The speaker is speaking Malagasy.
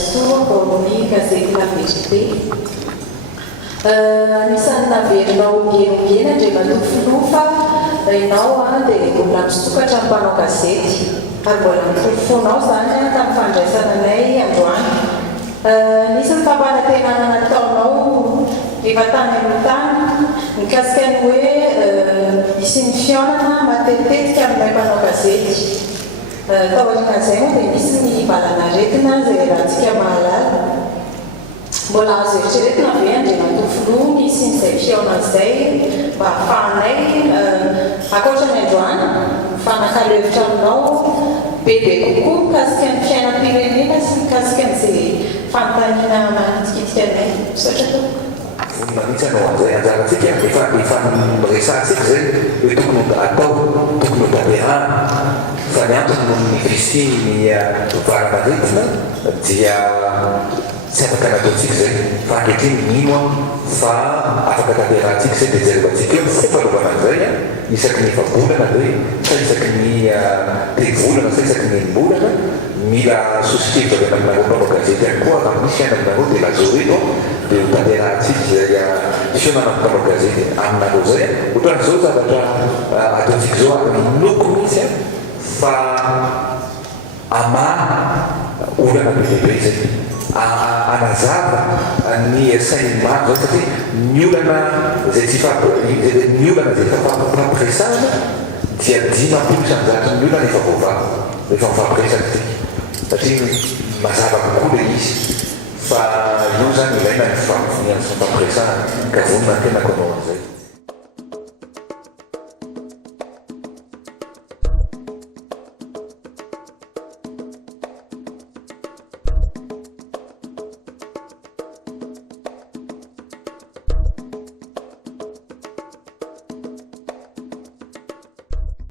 Soa amin'ny gazety La VGT. Anisan'ny naverinao ngenongena ndre manofinofa ianao dia mbola misokatra ny mpanao gazety ary mbola mitorofonao zany tamin'ny fandraisananay androany. Nisy ny fampanantenana nataonao rehefa tany amin'ny tany mikasika ny hoe isy ny fiaonana matetetika aminay mpanao gazety. Taorian'izay moa dia misy ny valanaretina izay rahantsika mahalala. Mbola azo eritreretina ve andre natofolo nisy n'izay fiaona izay mba ahafahanay ankoatra ny androany mifanankalevitra aminao bebe kokoa mikasika ny fiainam-pirenena sy mikasika n'izay fanontaniana manitikitika anay. Misaotra tompoko. Manitsy anao an'izay anjarantsika efa miresantsika zay hoe tokony atao tokony tanterahana fa ny antony no mifisiany varamaretina dia tsy afaka nataontsika zay fa ankehitriny mino fa afaka tanterahantsika zay dia jerevantsika eo sy fanaovana an'izay isaky ny efa-bolana zay sa isaky ny tevolana sa isaky ny enim-bolana mila sositevy avy aminareo mpanao gazety any koa raha misy any aminareo dia lazoreto dia tanterahantsika zay fiaonana mpanao gazety aminareo zay ohatran'izao zavatra ataontsika zao aminoko misy fa amana olana bebebe zay anazava ny sainy maro zao satria ny olana zay tsy ny olana zay fampiresahana dia 10 isanjato ny olana efa voavava rehefa mifampiresana tika satria mazava kokoa le izy fa io zany ilaina ny fampiresahana ka vonona tenako anao an'izay.